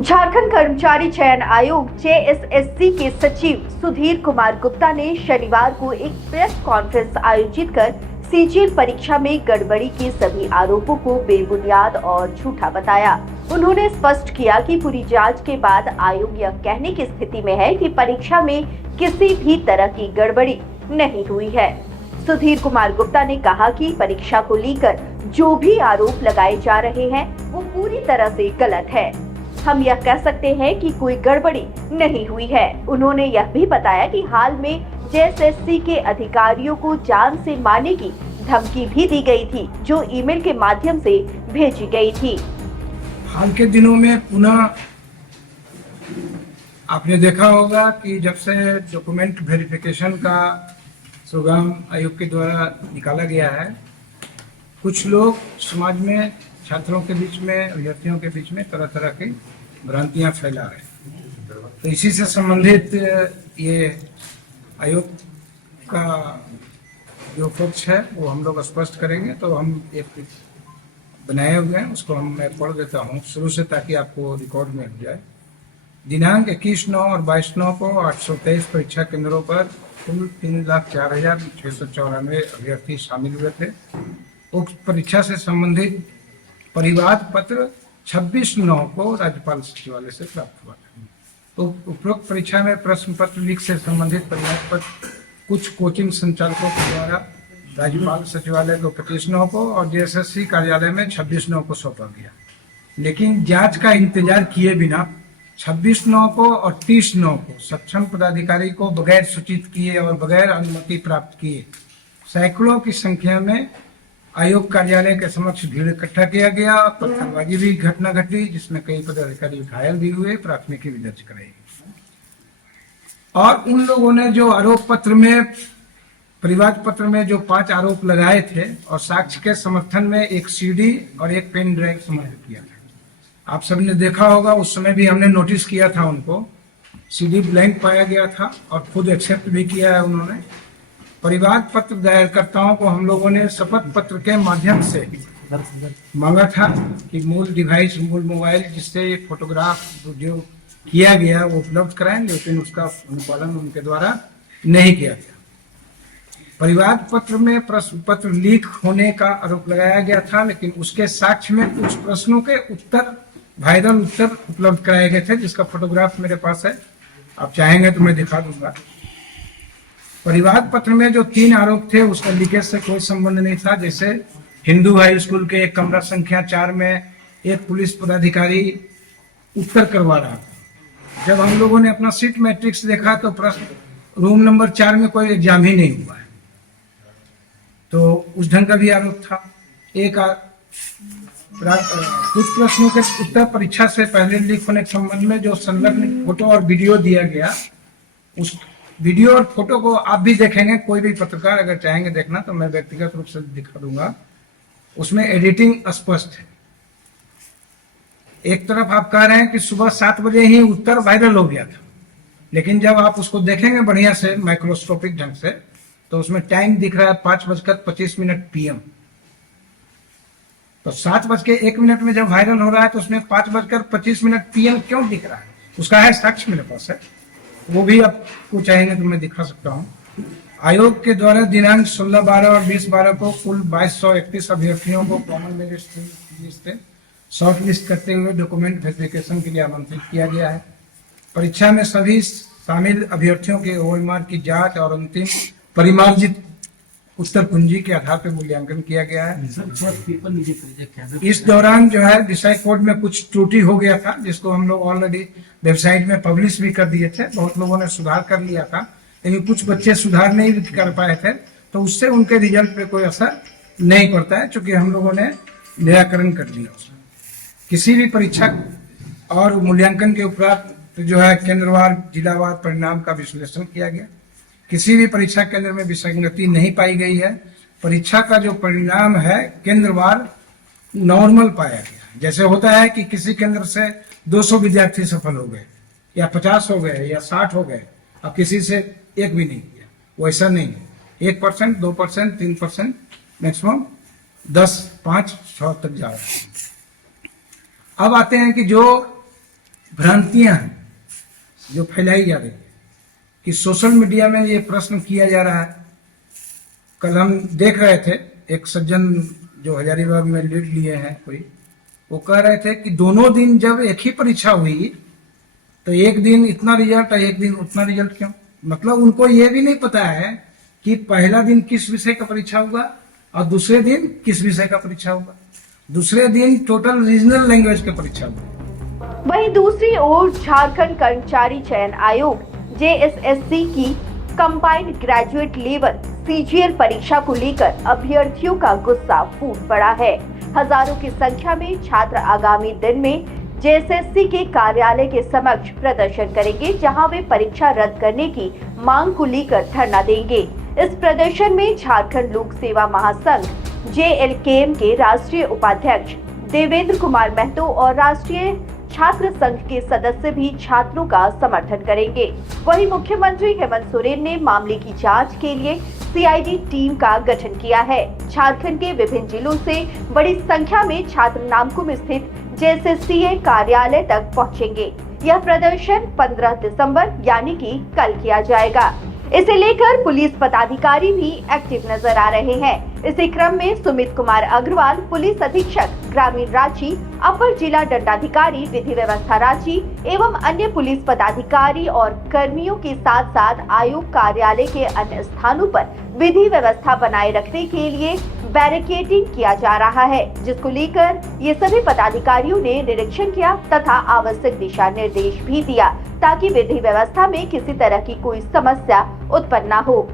झारखंड कर्मचारी चयन आयोग जेएसएससी के सचिव सुधीर कुमार गुप्ता ने शनिवार को एक प्रेस कॉन्फ्रेंस आयोजित कर सीजीएल परीक्षा में गड़बड़ी के सभी आरोपों को बेबुनियाद और झूठा बताया। उन्होंने स्पष्ट किया कि पूरी जांच के बाद आयोग यह कहने की स्थिति में है कि परीक्षा में किसी भी तरह की गड़बड़ी नहीं हुई है। सुधीर कुमार गुप्ता ने कहा कि परीक्षा को लेकर जो भी आरोप लगाए जा रहे हैं वो पूरी तरह से गलत है। हम यह कह सकते हैं कि कोई गड़बड़ी नहीं हुई है। उन्होंने यह भी बताया कि हाल में जेएसएससी के अधिकारियों को जान से मारने की धमकी भी दी गई थी, जो ईमेल के माध्यम से भेजी गई थी। हाल के दिनों में पुनः आपने देखा होगा कि जब से डॉक्यूमेंट वेरिफिकेशन का प्रोग्राम आयोग के द्वारा निकाला गया है, कुछ लोग समाज में, छात्रों के बीच में, अभ्यर्थियों के बीच में तरह तरह की भ्रांतियां फैला रहे हैं। तो इसी से संबंधित ये आयोग का जो पक्ष है वो हम लोग स्पष्ट करेंगे। तो हम एक बनाए हुए हैं, उसको मैं पढ़ देता हूँ शुरू से, ताकि आपको रिकॉर्ड में हो जाए। दिनांक 21/9 और 22/9 को 823 परीक्षा केंद्रों पर कुल 3,04,694 अभ्यर्थी शामिल हुए थे। उक्त परीक्षा से संबंधित परिवाद पत्र 26/9 को राज्यपाल सचिवालय से प्राप्त हुआ था। तो उपरोक्त परीक्षा में प्रश्न पत्र लीक से संबंधित परिवाद पत्र कुछ कोचिंग संचालकों के द्वारा राज्यपाल सचिवालय को 25/9 को और जेएसएससी कार्यालय में 26/9 को सौंपा गया। लेकिन जांच का इंतजार किए बिना 26/9 को और 30/9 को सक्षम पदाधिकारी को बगैर सूचित किए और बगैर अनुमति प्राप्त किए सैकड़ों की संख्या में आयोग कार्यालय के समक्ष भीड़ इकट्ठा किया गया। पत्थरबाजी भी घटना घटी, जिसमें कई पदाधिकारी घायल भी हुए, प्राथमिकी भी दर्ज कराई गई। और उन लोगों ने जो आरोप पत्र में, परिवाद पत्र में जो 5 आरोप लगाए थे और साक्ष्य के समर्थन में एक सीडी और एक पेन ड्राइव समर्पित किया था। आप सबने देखा होगा, उस समय भी हमने नोटिस किया था उनको। सीडी ब्लैंक पाया गया था और खुद एक्सेप्ट भी किया है उन्होंने। परिवाद पत्र दायरकर्ताओं को हम लोगों ने शपथ पत्र के माध्यम से मांगा था कि मूल डिवाइस, मूल मोबाइल जिससे फोटोग्राफ जो किया गया वो उपलब्ध कराएं, लेकिन उसका अनुपालन उनके द्वारा नहीं किया गया। परिवाद पत्र में प्रश्न पत्र लीक होने का आरोप लगाया गया था, लेकिन उसके साक्ष्य में कुछ प्रश्नों के उत्तर, वायरल उत्तर उपलब्ध कराए गए थे, जिसका फोटोग्राफ मेरे पास है। आप चाहेंगे तो मैं दिखा दूंगा। परिवाद पत्र में जो 3 आरोप थे उसका लीकेज से कोई संबंध नहीं था। जैसे हिंदू हाई स्कूल के एक कमरा संख्या 4 में एक पुलिस पदाधिकारी उत्तर करवा रहा था। जब हम लोगों ने अपना सीट मैट्रिक्स देखा तो प्रश्न रूम नंबर 4 में कोई एग्जाम ही नहीं हुआ है, तो उस ढंग का भी आरोप था। कुछ प्रश्नों के उत्तर परीक्षा से पहले लीक होने के संबंध में जो संलग्न फोटो और वीडियो दिया गया, उस वीडियो और फोटो को आप भी देखेंगे, कोई भी पत्रकार अगर चाहेंगे देखना तो मैं व्यक्तिगत रूप से दिखा दूंगा। उसमें एडिटिंग स्पष्ट है। एक तरफ आप कह रहे हैं कि सुबह 7 बजे ही उत्तर वायरल हो गया था, लेकिन जब आप उसको देखेंगे बढ़िया से माइक्रोस्कोपिक ढंग से, तो उसमें टाइम दिख रहा है 5:25 PM। तो 7:01 में जब वायरल हो रहा है तो उसमें 5:25 PM क्यों दिख रहा है? उसका है साक्ष्य मेरे पास है, वो भी आपको चाहेंगे तो मैं दिखा सकता हूँ। आयोग के द्वारा दिनांक 16/12 और 20/12 को कुल 2231 अभ्यर्थियों को कॉमन मेरिट लिस्ट से शॉर्ट लिस्ट करते हुए डॉक्यूमेंट वेरिफिकेशन के लिए आमंत्रित किया गया है। परीक्षा में सभी शामिल अभ्यर्थियों के ओएमआर की जांच और अंतिम परिमार्जित उत्तर कुंजी के आधार पर मूल्यांकन किया गया है। इस दौरान जो है विषय कोड में कुछ त्रुटि हो गया था, जिसको हम लोग ऑलरेडी वेबसाइट में पब्लिश भी कर दिए थे। बहुत लोगों ने सुधार कर लिया था, लेकिन कुछ बच्चे सुधार नहीं कर पाए थे, तो उससे उनके रिजल्ट पे कोई असर नहीं पड़ता है, चूंकि हम लोगों ने निराकरण कर दिया। किसी भी परीक्षा और मूल्यांकन के उपरांत जो है केंद्रवार, जिलावार परिणाम का विश्लेषण किया गया। किसी भी परीक्षा केंद्र में विसंगति नहीं पाई गई है। परीक्षा का जो परिणाम है केंद्रवार नॉर्मल पाया गया। जैसे होता है कि किसी केंद्र से 200 विद्यार्थी सफल हो गए, या 50 हो गए, या 60 हो गए, अब किसी से एक भी नहीं किया, वैसा नहीं है। 1%, 2%, 3%, मैक्सिमम 10, 5, 6 तक जा रहा है। अब आते हैं कि जो भ्रांतियां हैं जो फैलाई जा रही है कि सोशल मीडिया में ये प्रश्न किया जा रहा है। कल हम देख रहे थे एक सज्जन जो हजारीबाग में लीड लिए हैं कोई, वो कह रहे थे कि दोनों दिन जब एक ही परीक्षा हुई तो एक दिन इतना रिजल्ट और एक दिन उतना रिजल्ट क्यों? मतलब उनको ये भी नहीं पता है कि पहला दिन किस विषय का परीक्षा होगा और दूसरे दिन किस विषय का परीक्षा होगा। दूसरे दिन टोटल रीजनल लैंग्वेज का परीक्षा होगा। वहीं दूसरी ओर झारखंड कर्मचारी चयन आयोग JSSC की कंबाइंड ग्रेजुएट लेवल CGL परीक्षा को लेकर अभ्यर्थियों का गुस्सा फूट पड़ा है। हजारों की संख्या में छात्र आगामी दिन में JSSC के कार्यालय के समक्ष प्रदर्शन करेंगे, जहां वे परीक्षा रद्द करने की मांग को लेकर धरना देंगे। इस प्रदर्शन में झारखंड लोक सेवा महासंघ JLKM के राष्ट्रीय उपाध्यक्ष देवेंद्र कुमार महतो और राष्ट्रीय छात्र संघ के सदस्य भी छात्रों का समर्थन करेंगे। वहीं मुख्यमंत्री हेमंत सोरेन ने मामले की जांच के लिए CID टीम का गठन किया है। झारखंड के विभिन्न जिलों से बड़ी संख्या में छात्र नामकुम स्थित JSSCA कार्यालय तक पहुंचेंगे। यह प्रदर्शन 15 दिसंबर यानी कि कल किया जाएगा। इसे लेकर पुलिस पदाधिकारी भी एक्टिव नजर आ रहे हैं। इसी क्रम में सुमित कुमार अग्रवाल, पुलिस अधीक्षक ग्रामीण रांची, अपर जिला दंडाधिकारी विधि व्यवस्था रांची एवं अन्य पुलिस पदाधिकारी और कर्मियों के साथ साथ आयोग कार्यालय के अन्य स्थानों पर विधि व्यवस्था बनाए रखने के लिए बैरिकेडिंग किया जा रहा है, जिसको लेकर ये सभी पदाधिकारियों ने निरीक्षण किया तथा आवश्यक दिशा निर्देश भी दिया ताकि विधि व्यवस्था में किसी तरह की कोई समस्या उत्पन्न न हो।